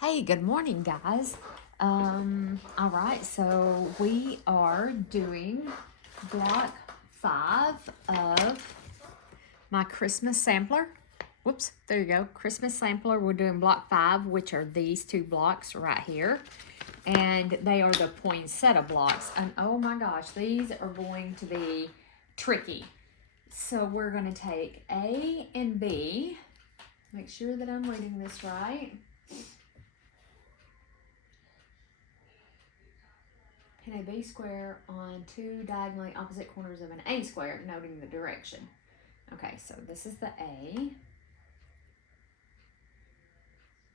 Hey, good morning, guys. All right, so we are doing block 5 of my Christmas sampler. Whoops, there you go. Christmas sampler. We're doing block 5, which are these two blocks right here. And they are the poinsettia blocks. And oh my gosh, these are going to be tricky. So we're going to take A and B. Make sure that I'm reading this right. Pin a B square on two diagonally opposite corners of an A square, noting the direction. Okay, so this is the A.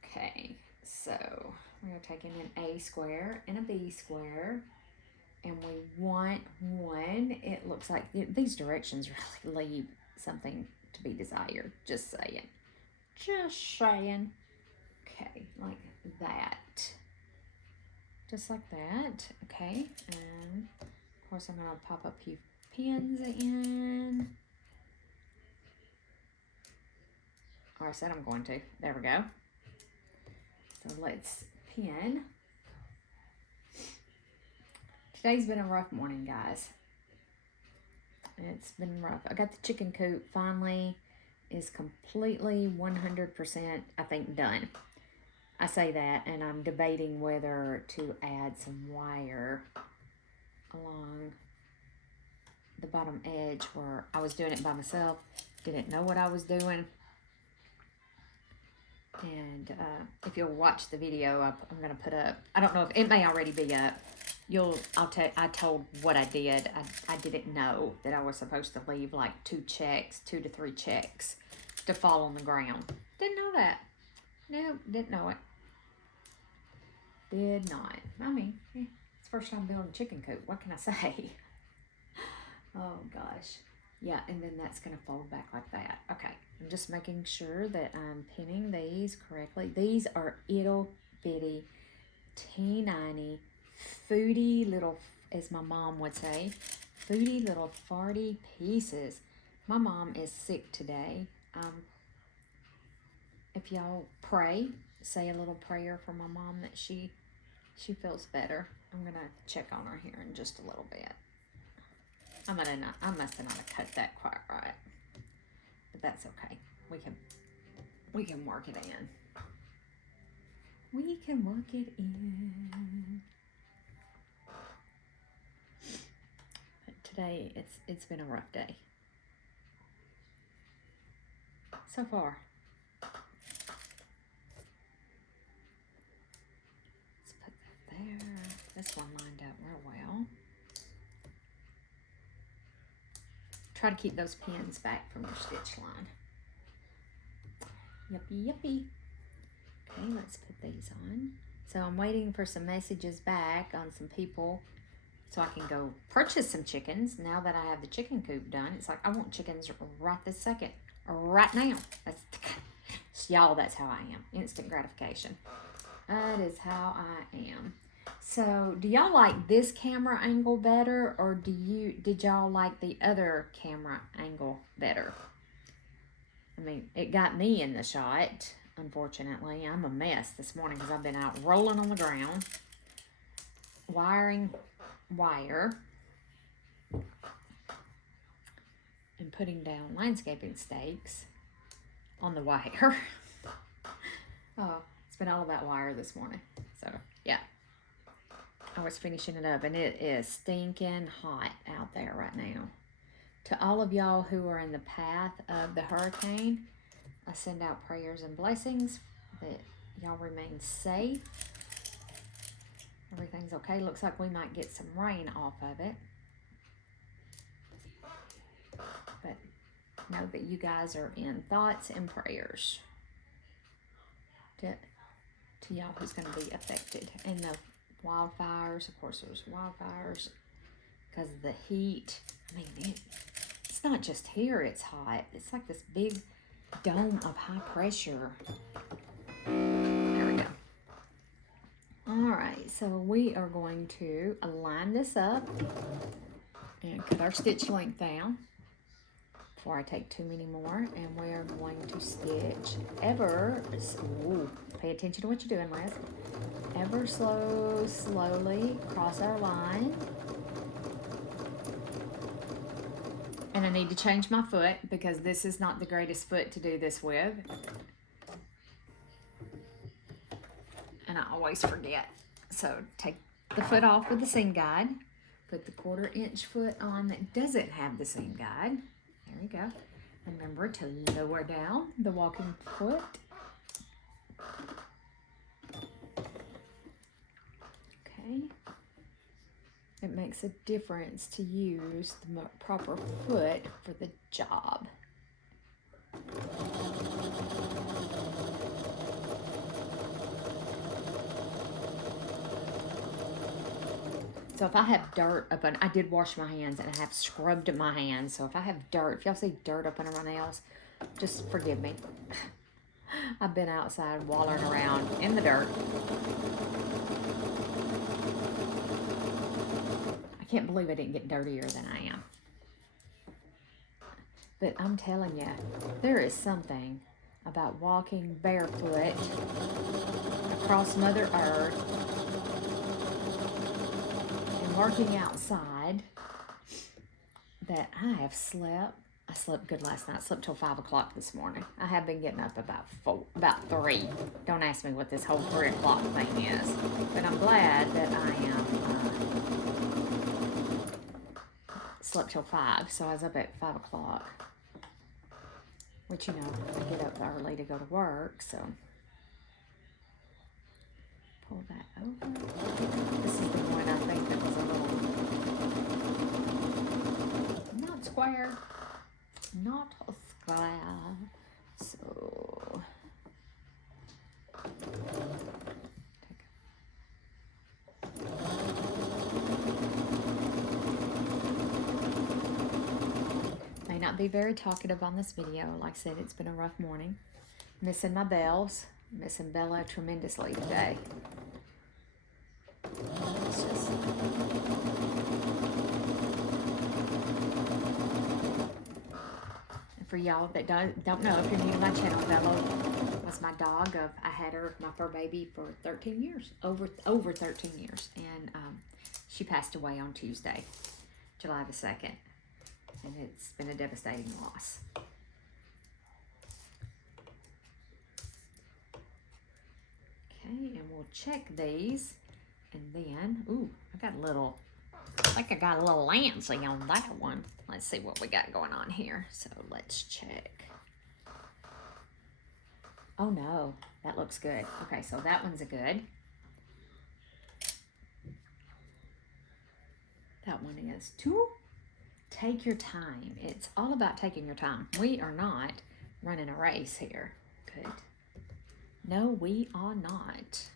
Okay, so we're taking an A square and a B square, and we want one. It looks like these directions really leave something to be desired. Just saying. Just saying. Okay, like that. Just like that. Okay, and of course I'm going to pop a few pins in. Or I said I'm going to. There we go. So let's pin. Today's been a rough morning, guys. It's been rough. I got the chicken coop finally is completely 100%, I think, done. I say that, and I'm debating whether to add some wire along the bottom edge where I was doing it by myself. Didn't know what I was doing. And if you'll watch the video, I'm going to put up, I don't know if it may already be up. I told what I did. I didn't know that I was supposed to leave like 2 to 3 checks to fall on the ground. Didn't know that. No, didn't know it. Did not. I mean, it's the first time building a chicken coop. What can I say? Oh gosh. Yeah, and then that's going to fold back like that. Okay, I'm just making sure that I'm pinning these correctly. These are ittle bitty, teeny, foodie little, as my mom would say, foodie little farty pieces. My mom is sick today. If y'all pray, say a little prayer for my mom that she feels better. I'm going to check on her here in just a little bit. I must have not cut that quite right, but that's okay. We can work it in. We can work it in. But today it's been a rough day so far. Let's put that there. This one lined up real well. Try to keep those pins back from your stitch line. Yuppie, yuppie. Okay, let's put these on. So I'm waiting for some messages back on some people so I can go purchase some chickens. Now that I have the chicken coop done, it's like I want chickens right this second, or right now. Y'all, that's how I am. Instant gratification. That is how I am. So, do y'all like this camera angle better, or did y'all like the other camera angle better? I mean, it got me in the shot. Unfortunately, I'm a mess this morning because I've been out rolling on the ground, wiring wire, and putting down landscaping stakes on the wire. Oh, it's been all about wire this morning. So, yeah. I was finishing it up, and it is stinking hot out there right now. To all of y'all who are in the path of the hurricane, I send out prayers and blessings that y'all remain safe. Everything's okay. Looks like we might get some rain off of it. But know that you guys are in thoughts and prayers to y'all who's going to be affected. And the wildfires, of course, there's wildfires because of the heat. I mean, it's not just here it's hot. It's like this big dome of high pressure. There we go. All right, so we are going to align this up and cut our stitch length down before I take too many more. And we're going to stitch ever, ooh, pay attention to what you're doing, Liz. Ever slowly across our line. And I need to change my foot because this is not the greatest foot to do this with. And I always forget. So take the foot off with the seam guide. Put the 1/4 inch foot on that doesn't have the seam guide. There we go. Remember to lower down the walking foot. Okay. It makes a difference to use the proper foot for the job. So if I have dirt up on, I did wash my hands and I have scrubbed my hands. So if I have dirt, if y'all see dirt up under my nails, just forgive me. I've been outside wallering around in the dirt. I can't believe I didn't get dirtier than I am. But I'm telling you, there is something about walking barefoot across Mother Earth and working outside that I have slept. I slept good last night. I slept till 5 o'clock this morning. I have been getting up about 3. Don't ask me what this whole 3 o'clock thing is. But I'm glad that I am slept till 5. So I was up at 5 o'clock. Which, you know, I get up early to go to work, so. Pull that over. This is the one I think that was a little, not square. Not a square. So. May not be very talkative on this video. Like I said, it's been a rough morning. Missing my bells. Missing Bella tremendously today. It's just... For y'all that don't know, if you're new to my channel, Bella was my dog. I had her, my fur baby, for 13 years. Over 13 years. And she passed away on Tuesday, July the 2nd. And it's been a devastating loss. Okay, and we'll check these. And then, ooh, I got a little, I think I got a little Lancy on that one. Let's see what we got going on here. So let's check. Oh no, that looks good. Okay, so that one's a good. That one is too. Take your time. It's all about taking your time. We are not running a race here. Good. No, we are not.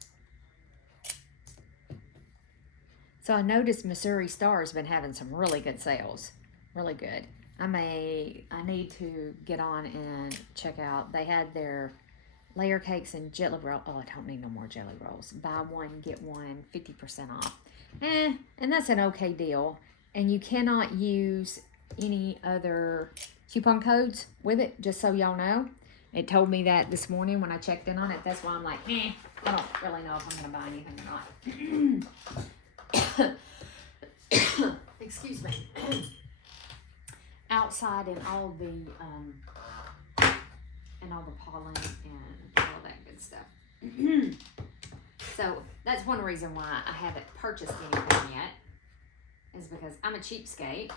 So I noticed Missouri Star has been having some really good sales. Really good. I need to get on and check out. They had their layer cakes and jelly roll. Oh, I don't need no more jelly rolls. Buy one, get one, 50% off. And that's an okay deal. And you cannot use any other coupon codes with it, just so y'all know. It told me that this morning when I checked in on it. That's why I'm like, I don't really know if I'm going to buy anything or not. Excuse me. Outside and all the pollen and all that good stuff. So that's one reason why I haven't purchased anything yet, is because I'm a cheapskate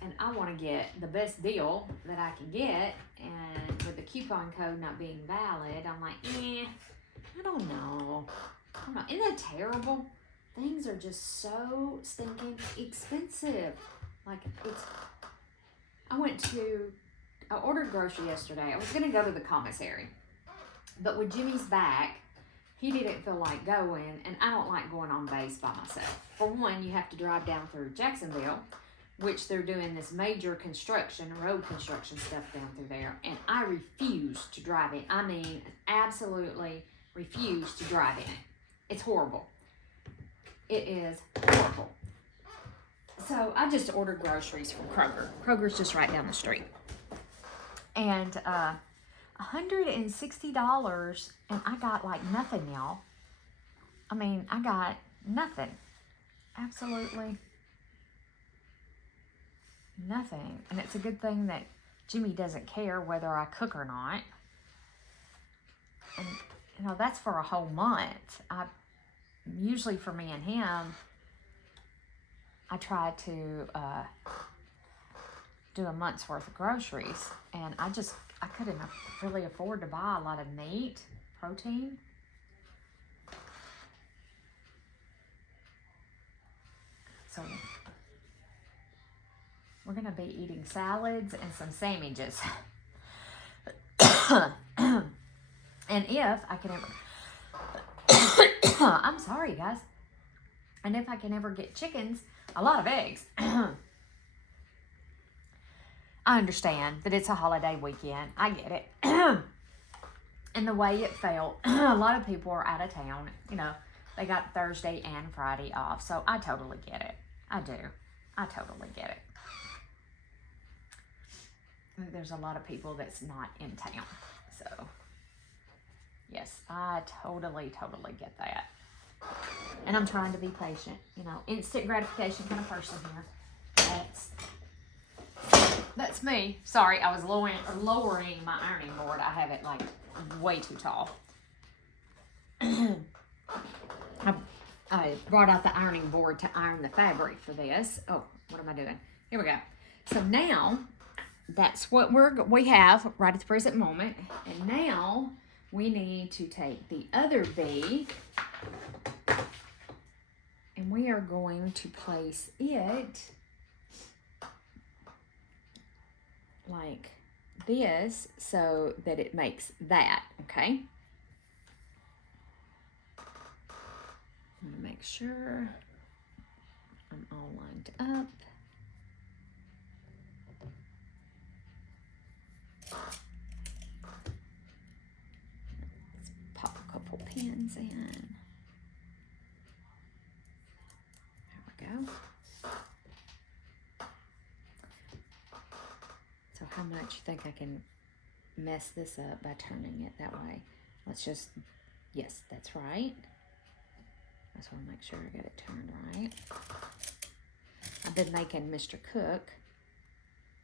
and I want to get the best deal that I can get, and with the coupon code not being valid, I'm like, I don't know. Isn't that terrible? Things are just so stinking expensive. Like, I ordered grocery yesterday. I was going to go to the commissary, but with Jimmy's back, he didn't feel like going, and I don't like going on base by myself. For one, you have to drive down through Jacksonville, which they're doing this major road construction stuff down through there, and I refuse to drive it. I mean, absolutely refuse to drive in it. It's horrible. It is horrible. So I just ordered groceries from Kroger. Kroger's just right down the street. And $160, and I got like nothing, y'all. I mean, I got nothing. Absolutely nothing. And it's a good thing that Jimmy doesn't care whether I cook or not. And, you know, that's for a whole month. Usually for me and him, I try to do a month's worth of groceries. And I couldn't really afford to buy a lot of meat, protein. So we're going to be eating salads and some sandwiches. And if I can ever... I'm sorry, guys. And if I can ever get chickens, a lot of eggs. I understand that it's a holiday weekend. I get it. And the way it felt, a lot of people are out of town. You know, they got Thursday and Friday off. So I totally get it. I do. I totally get it. There's a lot of people that's not in town. So, yes, I totally get that. And I'm trying to be patient. You know, instant gratification kind of person here. That's me. Sorry, I was lowering my ironing board. I have it like way too tall. I brought out the ironing board to iron the fabric for this. Oh, what am I doing? Here we go. So now, that's what we have right at the present moment. And now, we need to take the other V, and we are going to place it like this so that it makes that, okay? I'm going to make sure I'm all lined up. Let's pop a couple pins in. There we go. So how much you think I can mess this up by turning it that way? Let's just, yes, that's right. I just want to make sure I get it turned right. I've been making Mr. Cook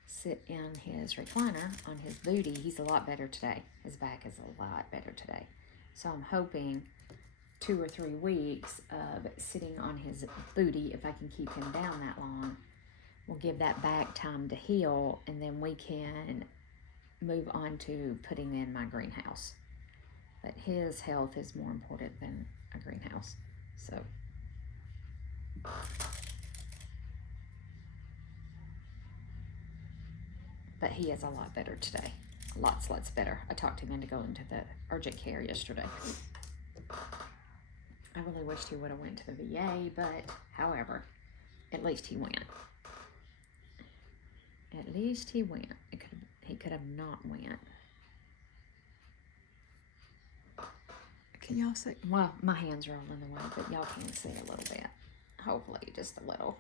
sit in his recliner on his booty. He's a lot better today. His back is a lot better today. So I'm hoping 2 or 3 weeks of sitting on his booty, if I can keep him down that long, will give that back time to heal, and then we can move on to putting in my greenhouse. But his health is more important than a greenhouse. So but he is a lot better today. Lots better. I talked him into going to the urgent care yesterday. I really wished he would have went to the VA, but however, at least he went. At least he went. He could have not went. Can y'all see? Well, my hands are all in the way, but y'all can see a little bit. Hopefully, just a little.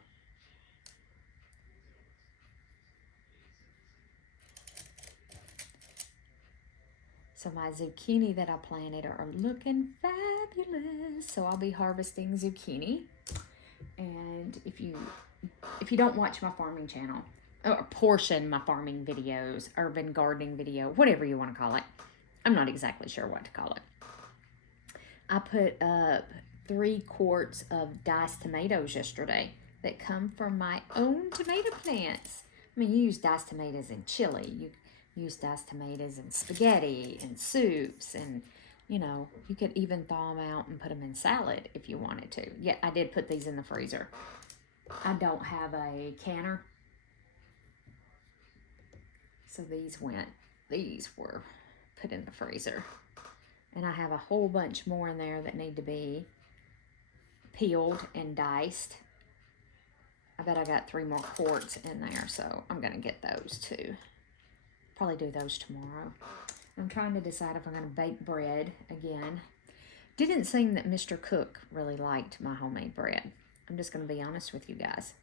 So my zucchini that I planted are looking fabulous. So I'll be harvesting zucchini. And if you don't watch my farming channel, or portion my farming videos, urban gardening video, whatever you want to call it, I'm not exactly sure what to call it. I put up 3 quarts of diced tomatoes yesterday that come from my own tomato plants. I mean, you use diced tomatoes in chili. You use diced tomatoes in spaghetti and soups, and you know, you could even thaw them out and put them in salad if you wanted to. Yeah, I did put these in the freezer. I don't have a canner, so these were put in the freezer. And I have a whole bunch more in there that need to be peeled and diced. I bet I got 3 more quarts in there, so I'm going to get those too. Probably do those tomorrow. I'm trying to decide if I'm going to bake bread again. Didn't seem that Mr. Cook really liked my homemade bread. I'm just going to be honest with you guys.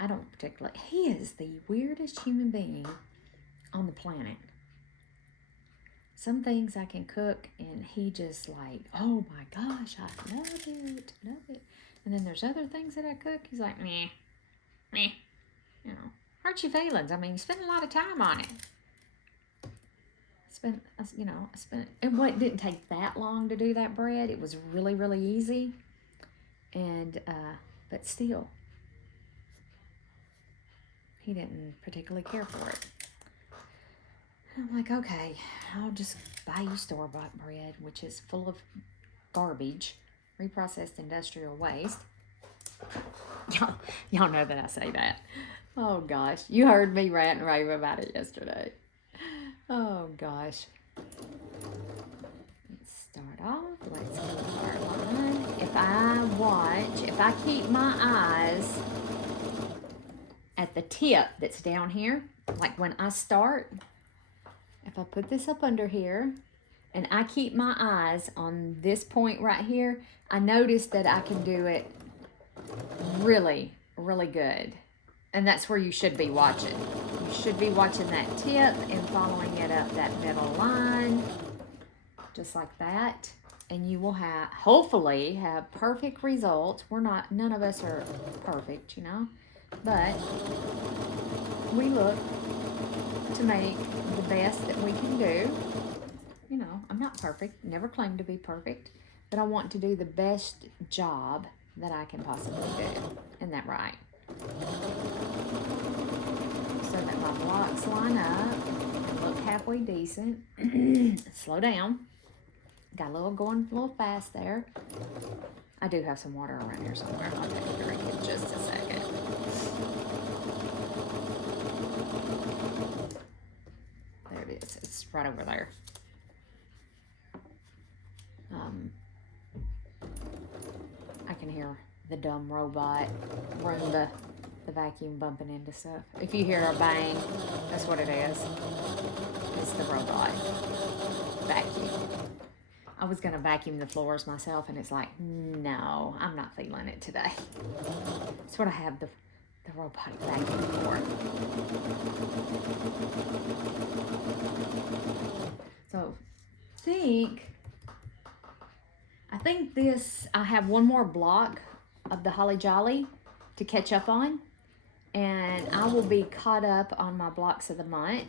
I don't particularly. He is the weirdest human being on the planet. Some things I can cook, and he just like, oh my gosh, I love it, love it. And then there's other things that I cook. He's like, meh, meh. You know, hurt your feelings. I mean, you spend a lot of time on it. I spent, and what didn't take that long to do that bread. It was really, really easy. And, but still, he didn't particularly care for it. I'm like, okay, I'll just buy you store-bought bread, which is full of garbage, reprocessed industrial waste. Y'all know that I say that. Oh, gosh. You heard me rant and rave about it yesterday. Oh, gosh. Let's start off. Let's go to our line. If I keep my eyes at the tip that's down here, like when I start, if I put this up under here and I keep my eyes on this point right here, I notice that I can do it really, really good. And that's where you should be watching. You should be watching that tip and following it up that middle line, just like that. And you will hopefully have perfect results. None of us are perfect, you know, but we look to make the best that we can do. You know, I'm not perfect, never claimed to be perfect, but I want to do the best job that I can possibly do. Isn't that right? So that my blocks line up and look halfway decent. Slow down. Got going a little fast there. I do have some water around here somewhere. I'll take a drink in just a second. There it is. It's right over there. I can hear the dumb robot run the vacuum bumping into stuff. If you hear a bang, that's what it is. It's the robot vacuum. I was going to vacuum the floors myself, and it's like, no, I'm not feeling it today. That's what I have the robotic vacuum for. So, I think I have one more block of the Holly Jolly to catch up on, and I will be caught up on my blocks of the month,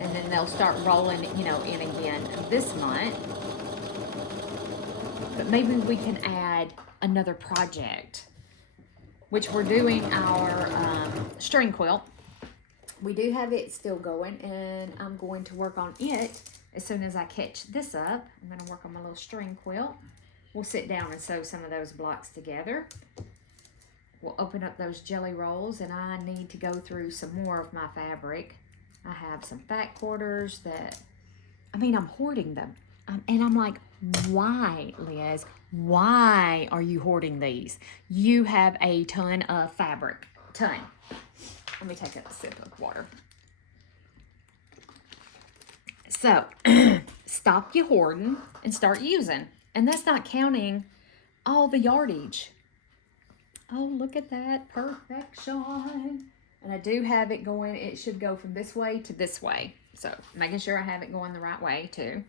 and then they'll start rolling, in again this month. But maybe we can add another project, which we're doing our string quilt. We do have it still going, and I'm going to work on it as soon as I catch this up. I'm going to work on my little string quilt. We'll sit down and sew some of those blocks together. We'll open up those jelly rolls, and I need to go through some more of my fabric. I have some fat quarters I'm hoarding them. And I'm like, why, Liz? Why are you hoarding these? You have a ton of fabric. Ton. Let me take a sip of water. So, stop your hoarding and start using. And that's not counting all the yardage. Oh, look at that. Perfection. And I do have it going. It should go from this way to this way. So, making sure I have it going the right way, too.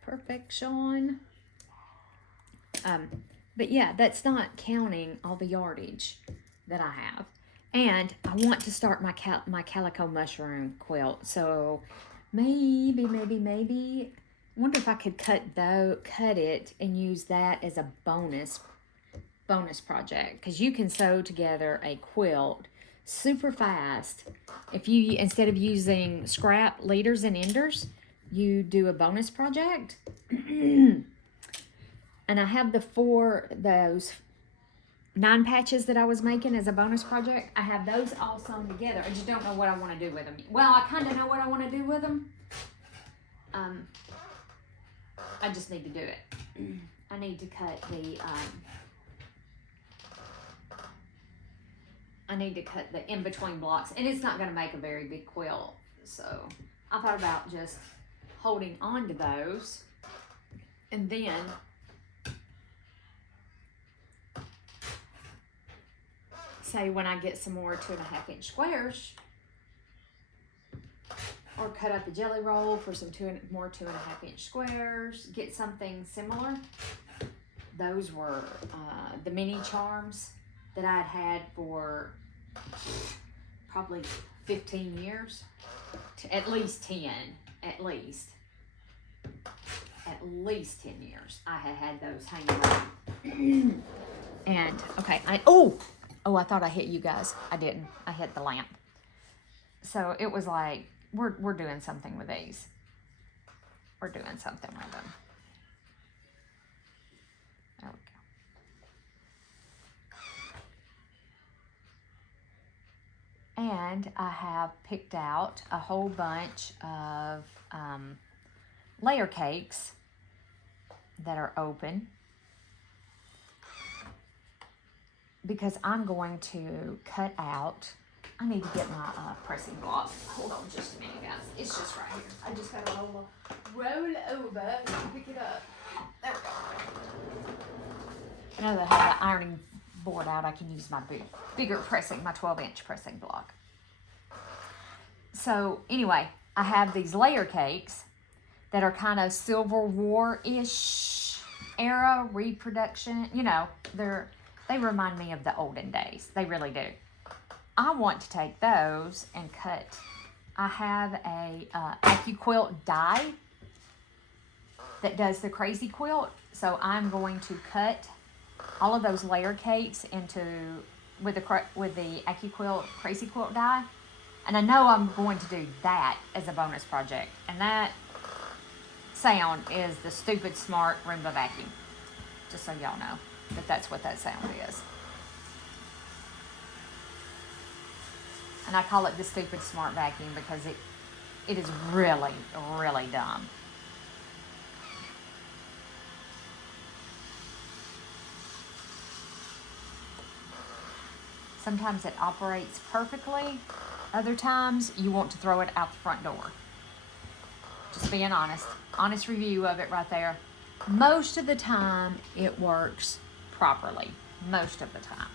Perfection. But yeah, that's not counting all the yardage that I have. And I want to start my calico mushroom quilt. So maybe, I wonder if I could cut it and use that as a bonus project. Because you can sew together a quilt super fast. If you, instead of using scrap leaders and enders, you do a bonus project. And I have those 9 patches that I was making as a bonus project. I have those all sewn together. I just don't know what I want to do with them. Well, I kind of know what I want to do with them. I just need to do it. I need to cut the in-between blocks. And it's not going to make a very big quilt. So I thought about just holding on to those, and then say when I get some more 2.5-inch squares, or cut up a jelly roll for some more 2.5-inch squares, get something similar. Those were the mini charms that I'd had for probably 15 years, at least 10, at least 10 years. I had those hanging around. And okay, I thought I hit you guys. I didn't. I hit the lamp. So it was like, we're doing something with these. We're doing something with them. There we go. And I have picked out a whole bunch of layer cakes that are open, because I'm going to cut out. I need to get my pressing block. Hold on just a minute, guys. It's just right here. I just gotta roll over to pick it up. There we go. Now that I have the ironing board out, I can use my bigger pressing, my 12-inch pressing block. So anyway, I have these layer cakes that are kind of Civil War-ish era reproduction. You know, they remind me of the olden days. They really do. I want to take those and cut. I have a AccuQuilt die that does the crazy quilt. So I'm going to cut all of those layer cakes with the AccuQuilt crazy quilt die. And I know I'm going to do that as a bonus project. And that sound is the stupid smart Roomba vacuum. Just so y'all know that that's what that sound is. And I call it the stupid smart vacuum because it is really, really dumb. Sometimes it operates perfectly. Other times you want to throw it out the front door. Just being honest. Honest review of it right there. Most of the time it works properly. Most of the time.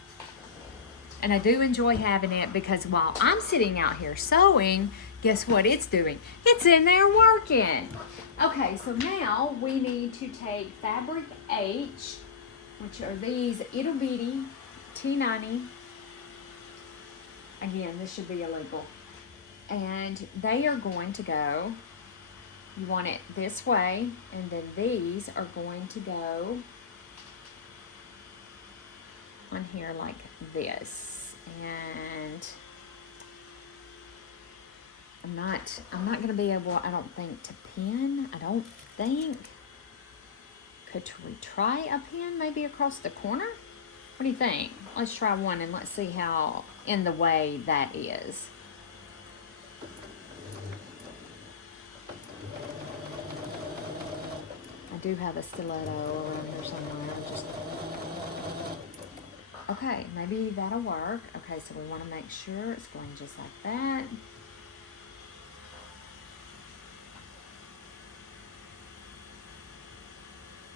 And I do enjoy having it because while I'm sitting out here sewing, guess what it's doing? It's in there working. Okay, so now we need to take Fabric H, which are these ittle bitty T90. Again, this should be illegal. And they are going to go, you want it this way, and then these are going to go on here like this. And I'm not going to be able, I don't think, to pin. I don't think. Could we try a pin maybe across the corner? What do you think? Let's try one and let's see how in the way that is. I do have a stiletto around here somewhere. Okay, maybe that'll work. Okay, so we want to make sure it's going just like that.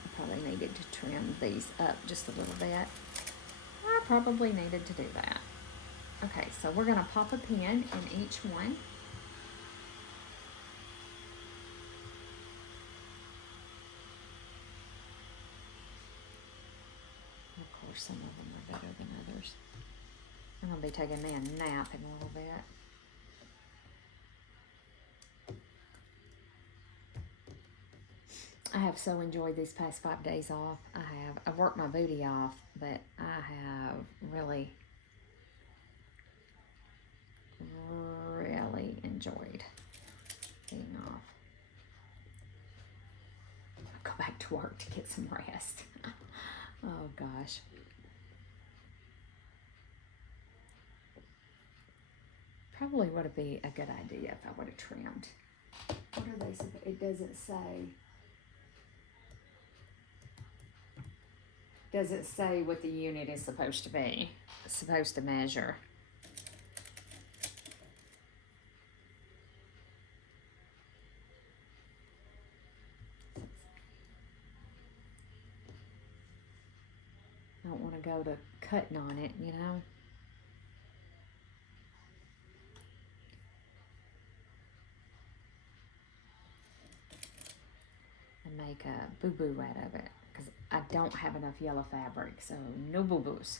I probably needed to trim these up just a little bit. I probably needed to do that. Okay, so we're going to pop a pin in each one. Of course, some of them are better than others. I'm going to be taking me a nap in a little bit. I have so enjoyed these past 5 days off. I've worked my booty off, but I have really enjoyed being off. I'll go back to work to get some rest. Oh gosh. Probably would have been a good idea if I would have trimmed. What are they? It doesn't say. Does it say what the unit is supposed to be? It's supposed to measure. I don't want to go to cutting on it, you know. make a boo-boo out of it because I don't have enough yellow fabric, so no boo-boos.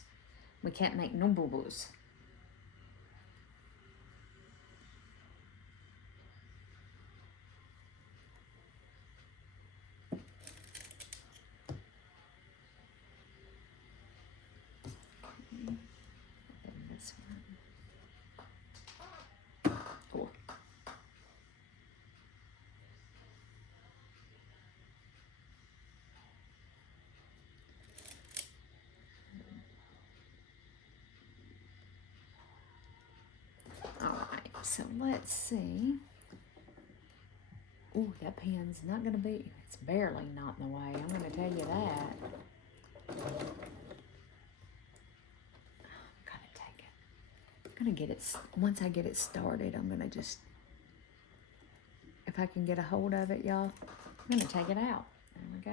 We can't make no boo-boos. This one. Cool. Alright, so let's see. Ooh, that pen's not going to be, it's barely not in the way. I'm going to tell you that. I'm going to take it. I'm going to get it, once I get it started, I'm going to just, if I can get a hold of it, y'all, I'm going to take it out. There we go.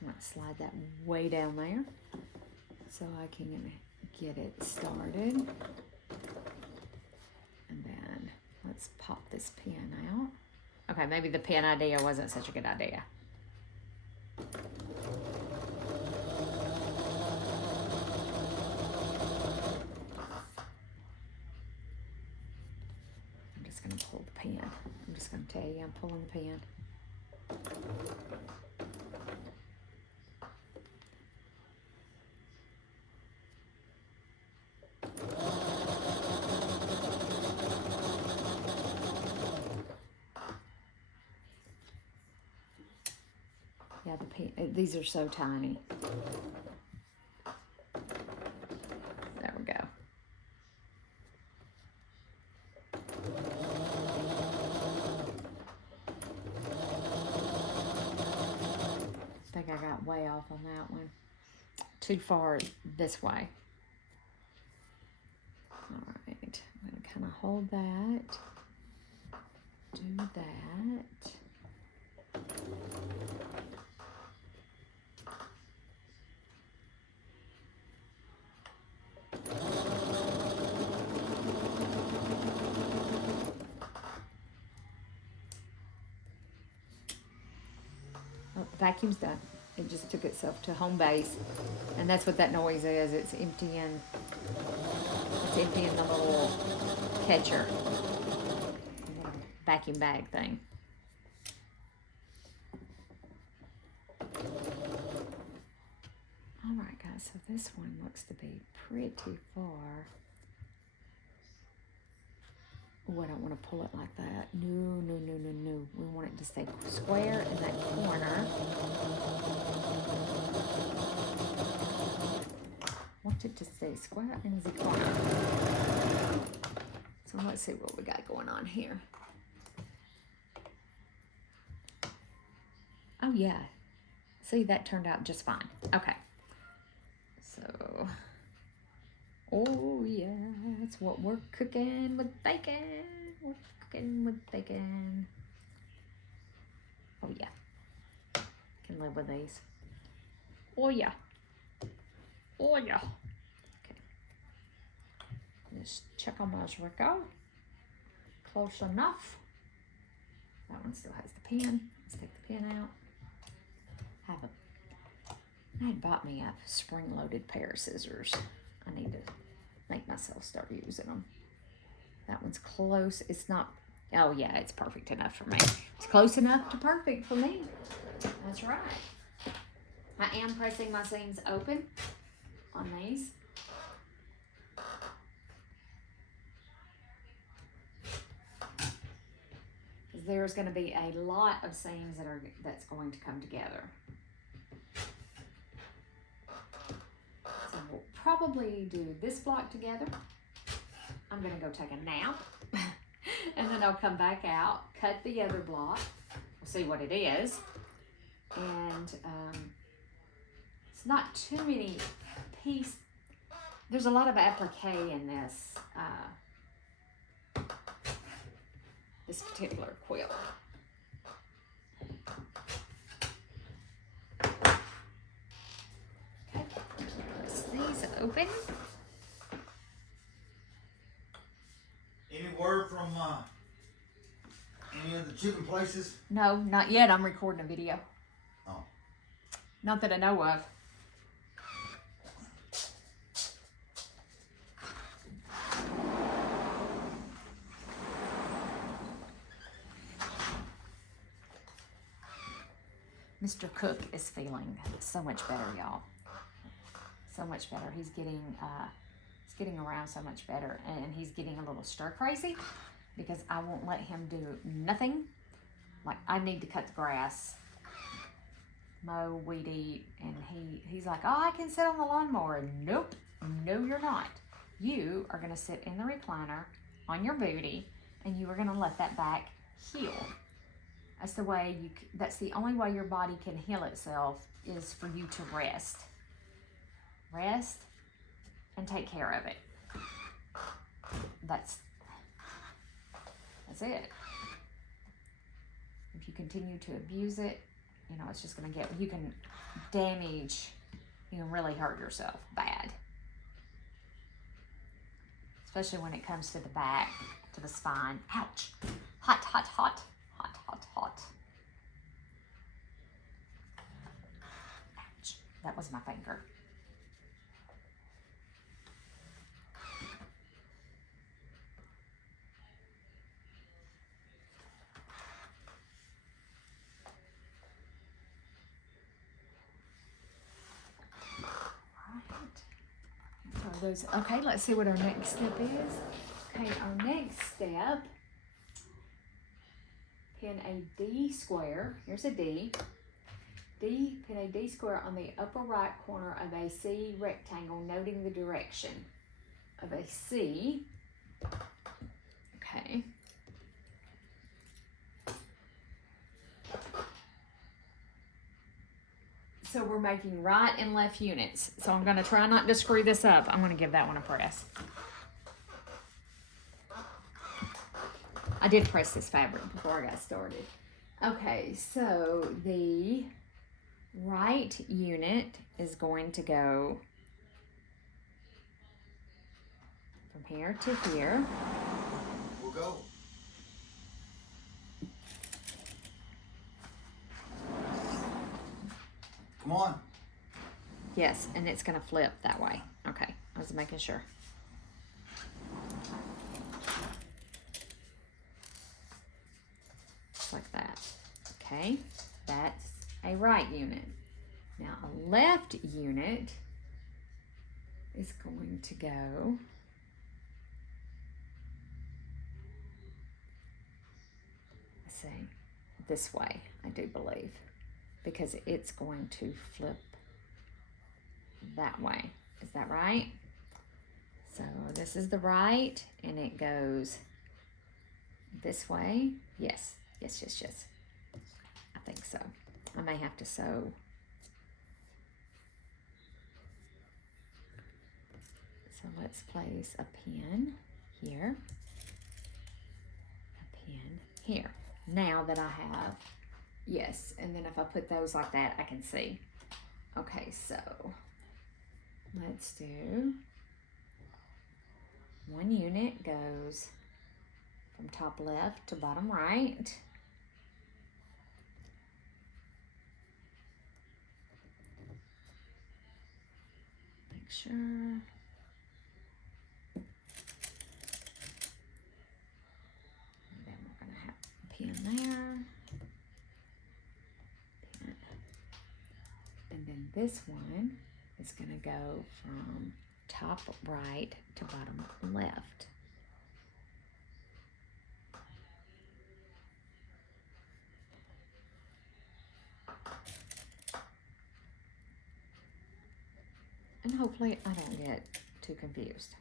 I'm going to slide that way down there so I can get it started. And then let's pop this pen out. Okay, maybe the pen idea wasn't such a good idea. I'm just going to pull the pen. I'm just going to tell you I'm pulling the pen. Yeah, the pen, these are so tiny. There we go. I think I got way off on that one. Too far this way. All right, I'm going to kind of hold that. Do that. Oh, the vacuum's done. It just took itself to home base, and that's what that noise is. It's emptying the little catcher, vacuum bag thing. All right, guys. So this one looks to be pretty far. Oh, I don't want to pull it like that. No, no, no, no, no. We want it to stay square in that corner. Want it to stay square in the corner. So let's see what we got going on here. Oh, yeah. See, that turned out just fine. Okay. So... oh, yeah, that's what we're cooking with bacon. We're cooking with bacon. Oh, yeah. Can live with these. Oh, yeah. Oh, yeah. Okay. Just check on those Rico. Close enough. That one still has the pin. Let's take the pin out. I had bought me a spring-loaded pair of scissors. I need to make myself start using them. That one's close. It's not, oh yeah, it's perfect enough for me. It's close enough to perfect for me. That's right. I am pressing my seams open on these. Because there's going to be a lot of seams that's going to come together. So we'll probably do this block together. I'm going to go take a nap. And then I'll come back out, cut the other block. We'll see what it is. And it's not too many pieces. There's a lot of applique in this this particular quilt. Okay, press these open. Any word from any of the chicken places? No, not yet. I'm recording a video. Oh. Not that I know of. Mr. Cook is feeling so much better, y'all. So much better. He's getting around so much better, and he's getting a little stir crazy because I won't let him do nothing. Like, I need to cut the grass, mow, weed eat, and he's like, oh, I can sit on the lawnmower. Nope, no, you're not. You are gonna sit in the recliner on your booty, and you are gonna let that back heal. That's the way that's the only way your body can heal itself, is for you to rest. Rest and take care of it. That's it. If you continue to abuse it, you know, it's just going to you can really hurt yourself bad. Especially when it comes to the back, to the spine. Ouch. Hot, hot, hot. Hot, hot, hot. Ouch. That was my finger. Okay, let's see what our next step is. Okay, our next step, pin a D square. Here's a D. Pin a D square on the upper right corner of a C rectangle, noting the direction of a C. Okay. So we're making right and left units. So I'm going to try not to screw this up. I'm going to give that one a press. I did press this fabric before I got started. Okay, so the right unit is going to go from here to here. We'll go. Come on. Yes, and it's going to flip that way. Okay, I was making sure. Just like that. Okay, that's a right unit. Now a left unit is going to go this way, I do believe, because it's going to flip that way. Is that right? So this is the right, and it goes this way. Yes, yes, yes, yes. I think so. I may have to sew. So let's place a pin here, a pin here. Now that I have, yes, and then if I put those like that, I can see. Okay, so let's do one unit goes from top left to bottom right. Make sure. Pin there, pin. And then this one is going to go from top right to bottom left. And hopefully I don't get too confused.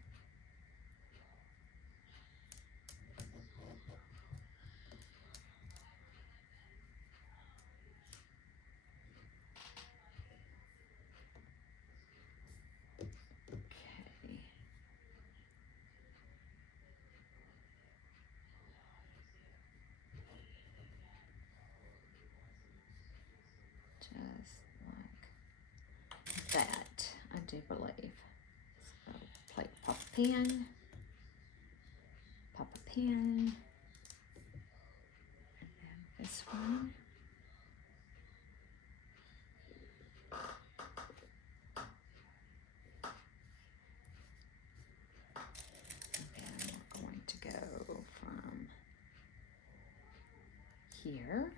Just like that, I do believe. pin. Pop a pin. And then this one. And then we're going to go from here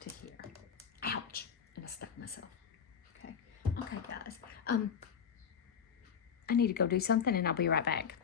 to here. Ouch! And I stuck myself. Okay. Okay, guys. I need to go do something and I'll be right back.